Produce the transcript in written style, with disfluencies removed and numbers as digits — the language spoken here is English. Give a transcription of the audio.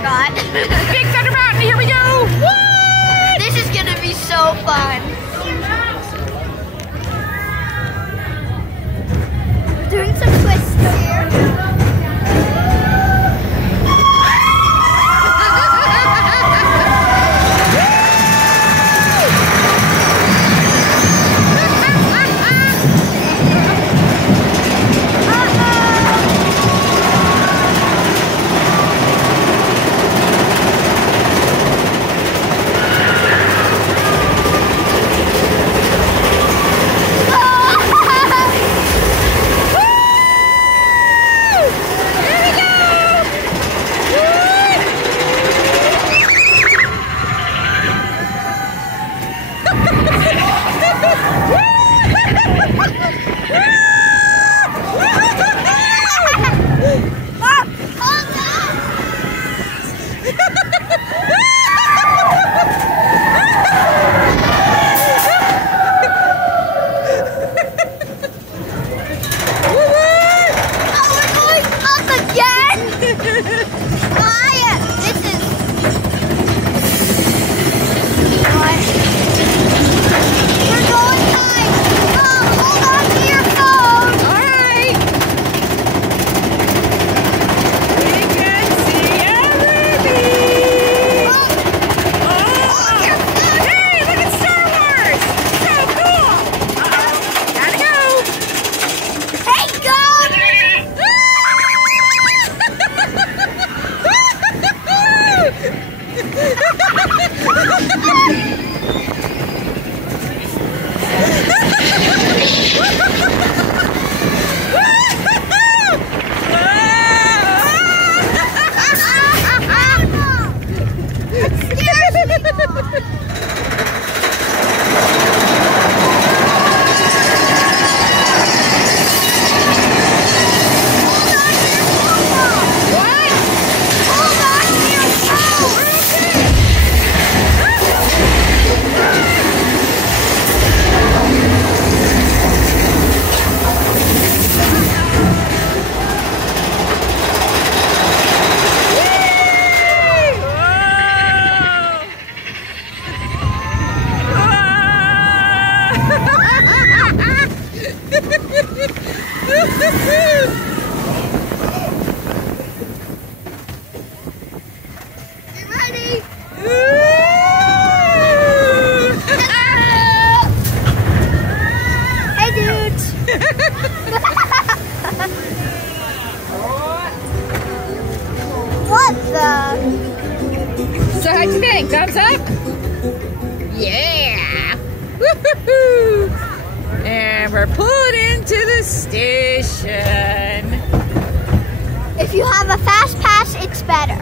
forgot. Big Thunder Mountain, here we go! What? This is gonna be so fun. Doing some twists here. So how'd you think? Thumbs up? Yeah! Woohoo! And we're pulled into the station. If you have a fast pass, it's better.